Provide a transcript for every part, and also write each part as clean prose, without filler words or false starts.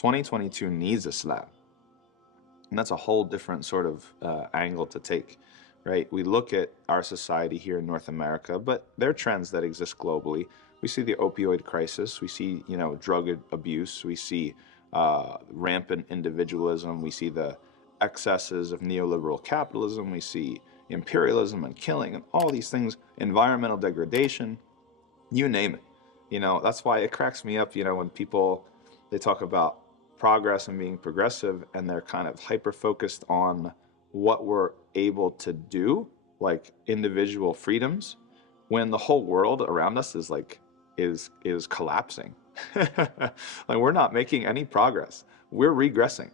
2022 needs Islam. And that's a whole different sort of angle to take, right? We look at our society here in North America, but there are trends that exist globally. We see the opioid crisis. We see, drug abuse. We see rampant individualism. We see the excesses of neoliberal capitalism. We see imperialism and killing and all these things, environmental degradation, you name it. That's why it cracks me up, when people, they talk about progress and being progressive, and they're kind of hyper focused on what we're able to do, like individual freedoms, when the whole world around us is is collapsing. Like, we're not making any progress. We're regressing.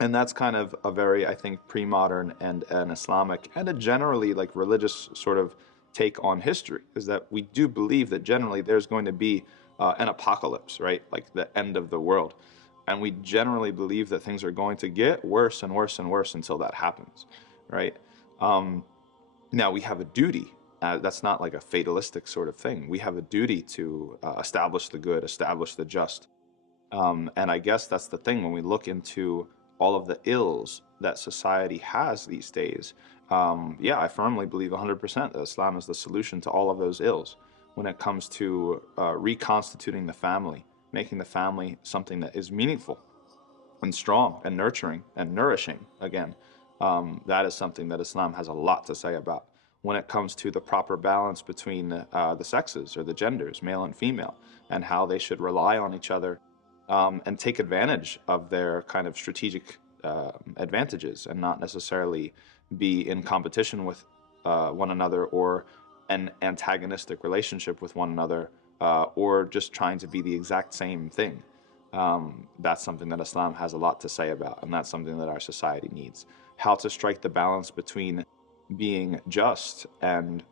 And that's kind of a very, I think, pre-modern and an Islamic and a generally like religious sort of take on history, is that we do believe that generally there's going to be an apocalypse, right? Like the end of the world. And we generally believe that things are going to get worse and worse and worse until that happens, right? Now we have a duty. That's not like a fatalistic sort of thing. We have a duty to establish the good, establish the just. And I guess that's the thing when we look into all of the ills that society has these days. Yeah, I firmly believe 100% that Islam is the solution to all of those ills when it comes to reconstituting the family, making the family something that is meaningful and strong and nurturing and nourishing again. That is something that Islam has a lot to say about. When it comes to the proper balance between the sexes or the genders, male and female, and how they should rely on each other and take advantage of their kind of strategic advantages, and not necessarily be in competition with one another, or an antagonistic relationship with one another, or just trying to be the exact same thing. That's something that Islam has a lot to say about, and that's something that our society needs. How to strike the balance between being just and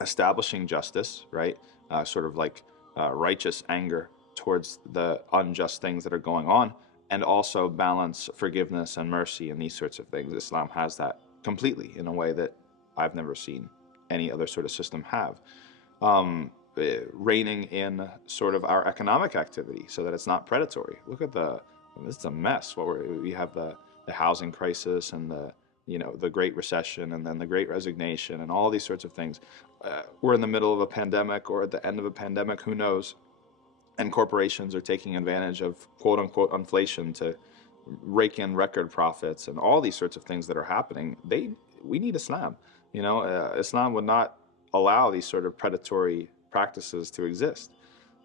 establishing justice, right? Sort of like righteous anger towards the unjust things that are going on, and also balance forgiveness and mercy and these sorts of things. Islam has that completely in a way that I've never seen any other sort of system have. Reining in sort of our economic activity so that it's not predatory. Look at this is a mess. We have the housing crisis and the Great Recession, and then the Great Resignation, and all these sorts of things. We're in the middle of a pandemic, or at the end of a pandemic, who knows? And corporations are taking advantage of quote unquote inflation to rake in record profits, and all these sorts of things that are happening. We need Islam. Islam would not allow these sort of predatory practices to exist.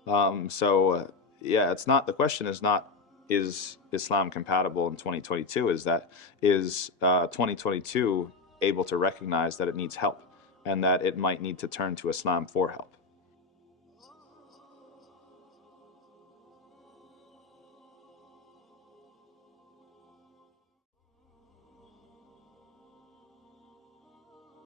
Yeah, it's not, the question is not, is Islam compatible in 2022? Is 2022 able to recognize that it needs help, and that it might need to turn to Islam for help?